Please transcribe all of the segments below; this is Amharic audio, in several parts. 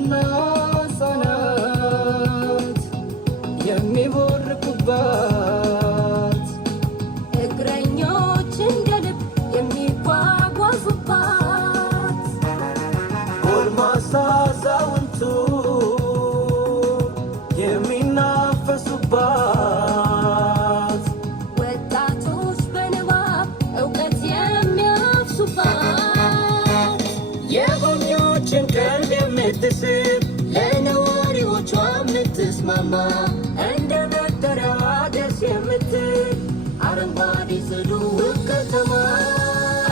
እናቶችና ሕፃናት የሚቦርቁባት እግረኞች እንደ ልብ የሚጓጓዙባት ጎልማሳ አዛውንቱ የሚናፈሱባት ወጣቶች በንባብ ዕውቀት የሚያፍሱባት የጎብኚዎችን ቀልብ የምትስብ ለነዋሪዎቿ የምትስማማ እንደ መጠሪያዋ ደስ የምትል አረንጓዴ ጽዱ ውብ ከተማ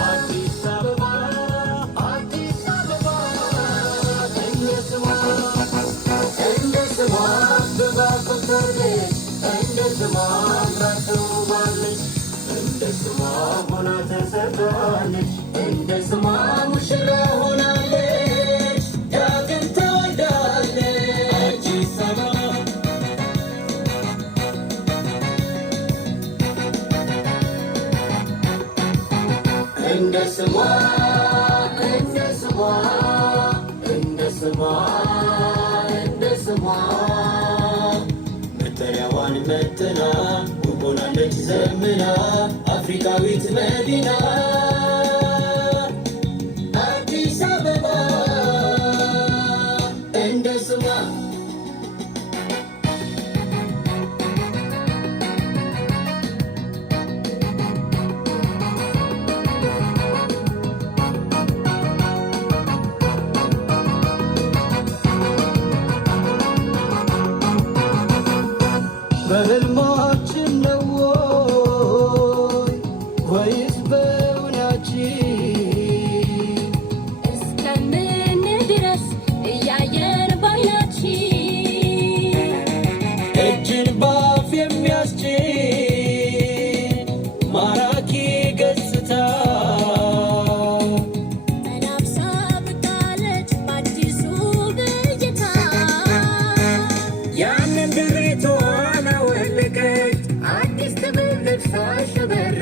አዲስ አበባ አዲስ አበባ እንደ ስሟ አበባ ፈክታለች እንደ ስሟ አምራ ተውባለች እንደ ስሟ ሆና ተሰርታለች እንደ ስሟ ሙሽራ ሆናለች ዳግም ተወልዳለች አዲስ አበባ እንደ ስሟ እንደ ስሟ እንደ ስሟ እንደ ስሟ መጠሪያዋን መጥና ውብ ሆናለች ዘምና አፍሪካዊት መዲና አዲስ አበባ እንደ ስሟ በሕልማችን ነው ወይስ በእውናችን እስከምን ድረስ እያየን ባይናችን እጅን ባፍ የሚያስጭን ማራኪ ገጽታ ተላብሳ ብቃለች በአዲሱ ብይታ ያንን ድሪቷን አወለቀች አዲስ ትውልድ ሳሸበረ